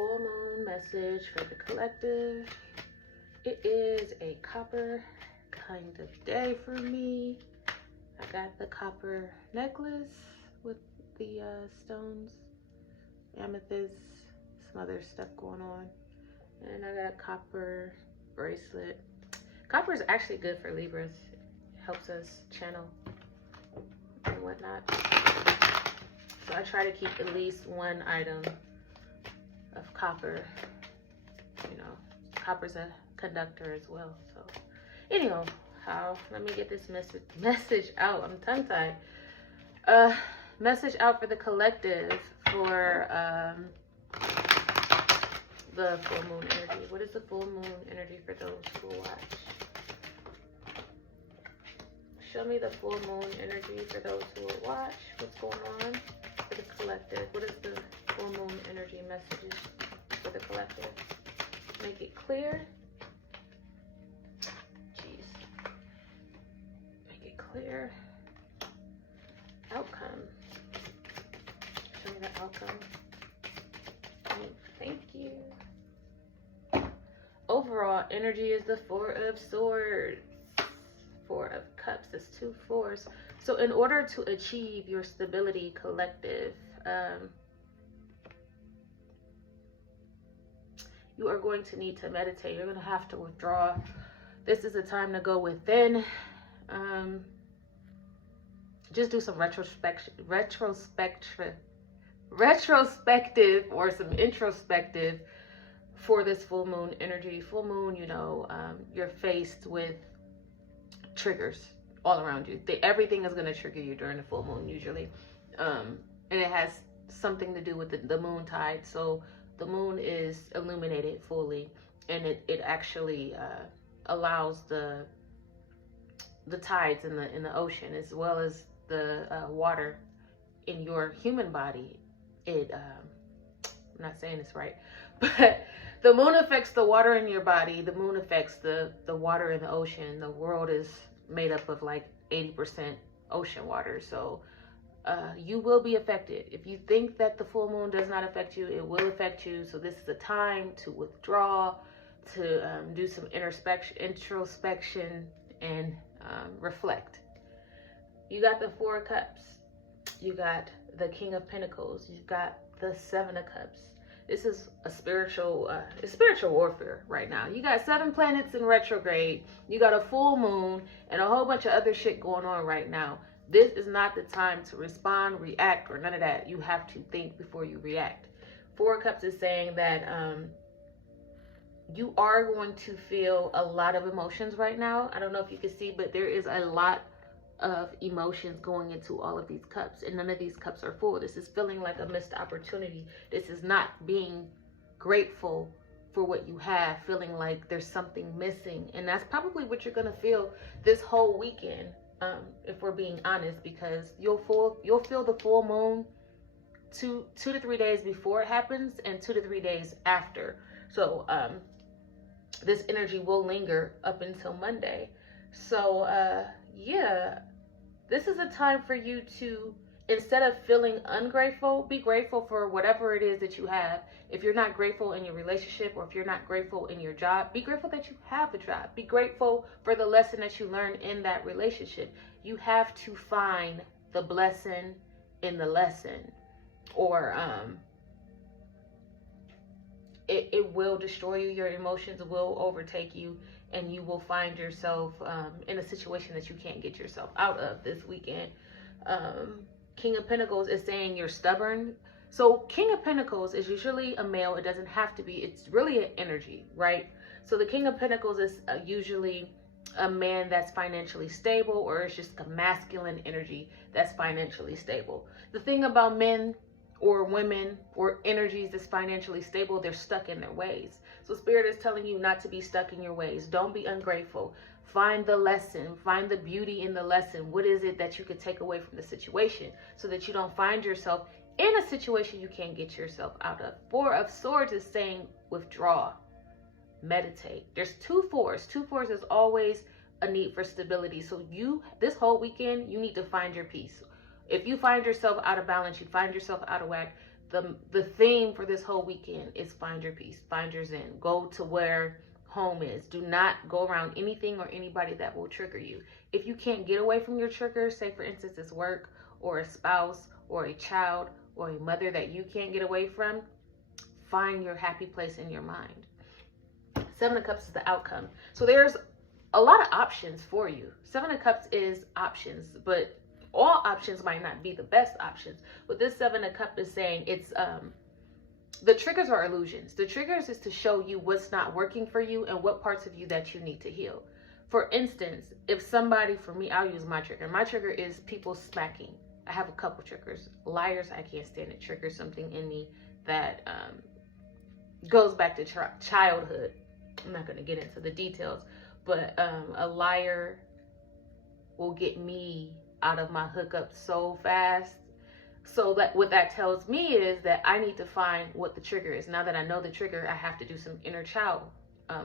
full moon message for the collective. It is a copper kind of day for me. I got the copper necklace with the stones, amethyst, some other stuff going on. And I got a copper bracelet. Copper is actually good for Libras. It helps us channel and whatnot. So I try to keep at least one item of copper. You know, copper's a conductor as well. So anyhow, let me get this message out. I'm tongue-tied. Message out for the collective for the full moon energy. What is the full moon energy for those who will watch? Show me the full moon energy for those who will watch. What's going on for the collective? What is the full moon energy messages for the collective? Make it clear. Jeez. Make it clear. Outcome. Show me the outcome. Thank you. Overall energy is the Four of Swords. Four of Cups. That's 2 4s. So in order to achieve your stability, collective, you are going to need to meditate. You're going to have to withdraw. This is a time to go within. Just do some retrospective or some introspective for this full moon energy. Full moon, you know, you're faced with triggers all around you. Everything is going to trigger you during the full moon usually. And it has something to do with the moon tide. So the moon is illuminated fully, and it actually allows the tides in the ocean, as well as the water in your human body. I'm not saying this right, but the moon affects the water in your body. The moon affects the water in the ocean. The world is made up of like 80% ocean water. So you will be affected. If you think that the full moon does not affect you, it will affect you. So this is a time to withdraw, to do some introspection and reflect. You got the 4 of Cups. You got the King of Pentacles. You've got the 7 of Cups. This is a spiritual warfare right now. You got 7 planets in retrograde. You got a full moon and a whole bunch of other shit going on right now. This is not the time to respond, react, or none of that. You have to think before you react. 4 of Cups is saying that you are going to feel a lot of emotions right now. I don't know if you can see, but there is a lot of emotions going into all of these cups, and none of these cups are full. This is feeling like a missed opportunity. This is not being grateful for what you have, feeling like there's something missing. And that's probably what you're gonna feel this whole weekend, if we're being honest, because you'll feel the full moon 2 to 3 days before it happens and 2 to 3 days after. So this energy will linger up until Monday. So yeah, this is a time for you to, instead of feeling ungrateful, be grateful for whatever it is that you have. If you're not grateful in your relationship, or if you're not grateful in your job, be grateful that you have a job. Be grateful for the lesson that you learned in that relationship. You have to find the blessing in the lesson, or it will destroy you. Your emotions will overtake you, and you will find yourself in a situation that you can't get yourself out of this weekend. King of Pentacles is saying you're stubborn. So King of Pentacles is usually a male. It doesn't have to be. It's really an energy, right? So the King of Pentacles is usually a man that's financially stable, or it's just a masculine energy that's financially stable. The thing about men or women or energies that's financially stable, they're stuck in their ways. So Spirit is telling you not to be stuck in your ways. Don't be ungrateful. Find the lesson. Find the beauty in the lesson. What is it that you could take away from the situation, so that you don't find yourself in a situation you can't get yourself out of? 4 of Swords is saying withdraw, meditate. There's 2 4s. 2 4s is always a need for stability. So this whole weekend, you need to find your peace. If you find yourself out of balance, you find yourself out of whack, the theme for this whole weekend is find your peace, find your zen. Go to where home is. Do not go around anything or anybody that will trigger you. If you can't get away from your triggers, say for instance it's work or a spouse or a child or a mother that you can't get away from, find your happy place in your mind. Seven of Cups is the outcome. So there's a lot of options for you. Seven of Cups is options, but all options might not be the best options. What this Seven of Cups is saying, it's the triggers are illusions. The triggers is to show you what's not working for you and what parts of you that you need to heal. For instance, if somebody, for me, I'll use my trigger. My trigger is people smacking. I have a couple triggers. Liars, I can't stand it. Triggers something in me that goes back to childhood. I'm not going to get into the details, but a liar will get me out of my hookup so fast. So that what that tells me is that I need to find what the trigger is. Now that I know the trigger, I have to do some inner child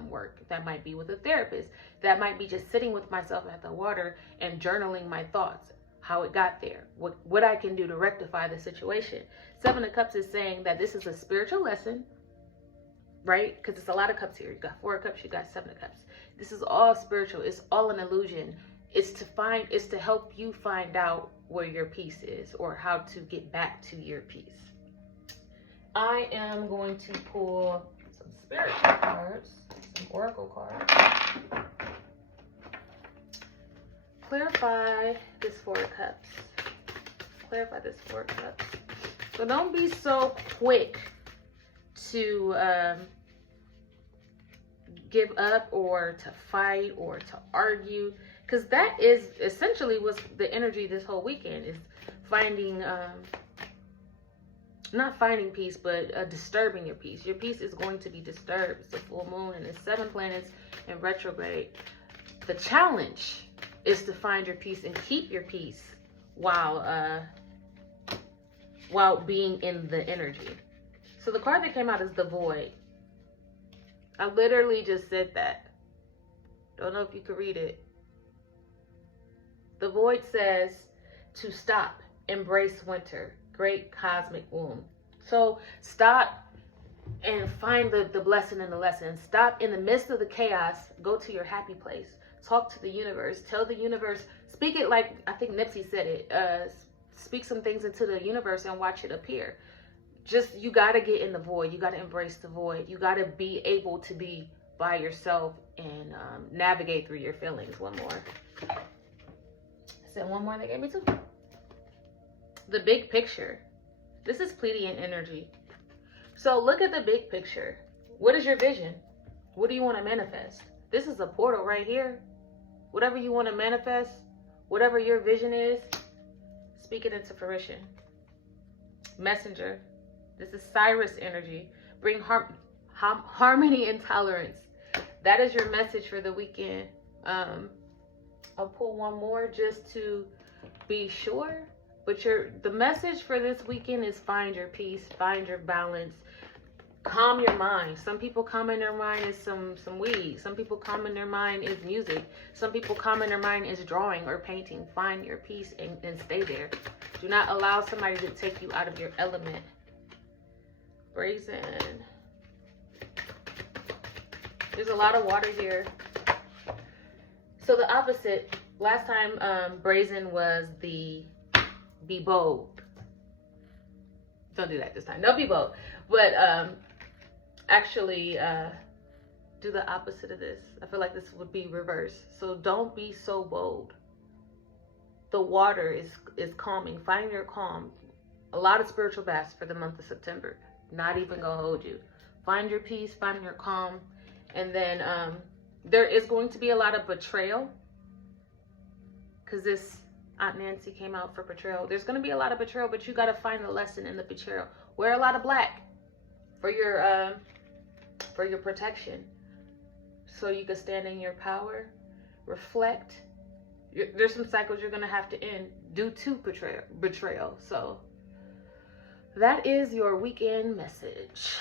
work. That might be with a therapist. That might be just sitting with myself at the water and journaling my thoughts, how it got there, what I can do to rectify the situation. Seven of Cups is saying that this is a spiritual lesson, right? Because it's a lot of cups here. You got Four of Cups, you got Seven of Cups. This is all spiritual. It's all an illusion. It's to help you find out where your peace is or how to get back to your peace. I am going to pull some spiritual cards, some oracle cards. Clarify this Four of Cups. Clarify this Four of Cups. So don't be so quick to give up or to fight or to argue, because that is essentially what's the energy this whole weekend is, finding not finding peace, but disturbing your peace. Your peace is going to be disturbed. It's a full moon and it's 7 planets in retrograde. The challenge is to find your peace and keep your peace while being in the energy. So the card that came out is the Void. I literally just said that. Don't know if you could read it. The Void says to stop, embrace winter, great cosmic womb. So stop and find the blessing in the lesson. Stop in the midst of the chaos. Go to your happy place. Talk to the universe. Tell the universe. Speak it like, I think Nipsey said it. Speak some things into the universe and watch it appear. Just, you got to get in the void. You got to embrace the void. You got to be able to be by yourself and navigate through your feelings. One more. I said one more. They gave me two. The big picture. This is Pleiadian energy. So look at the big picture. What is your vision? What do you want to manifest? This is a portal right here. Whatever you want to manifest, whatever your vision is, speak it into fruition. Messenger. This is Cyrus energy. Bring harmony and tolerance. That is your message for the weekend. I'll pull one more just to be sure. But the message for this weekend is find your peace, find your balance, calm your mind. Some people calm in their mind is some weed. Some people calm in their mind is music. Some people calm in their mind is drawing or painting. Find your peace and stay there. Do not allow somebody to take you out of your element. Brazen. There's a lot of water here. So the opposite. Last time Brazen was the be bold. Don't do that this time. Don't be bold. But actually do the opposite of this. I feel like this would be reversed. So don't be so bold. The water is calming. Find your calm. A lot of spiritual baths for the month of September. Not even gonna hold you. Find your peace, find your calm. And then there is going to be a lot of betrayal, because this Aunt Nancy came out for betrayal. There's going to be a lot of betrayal, but you got to find the lesson in the betrayal. Wear a lot of black for your protection, so you can stand in your power. Reflect. There's some cycles you're going to have to end due to betrayal. So that is your weekend message.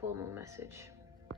Full moon message.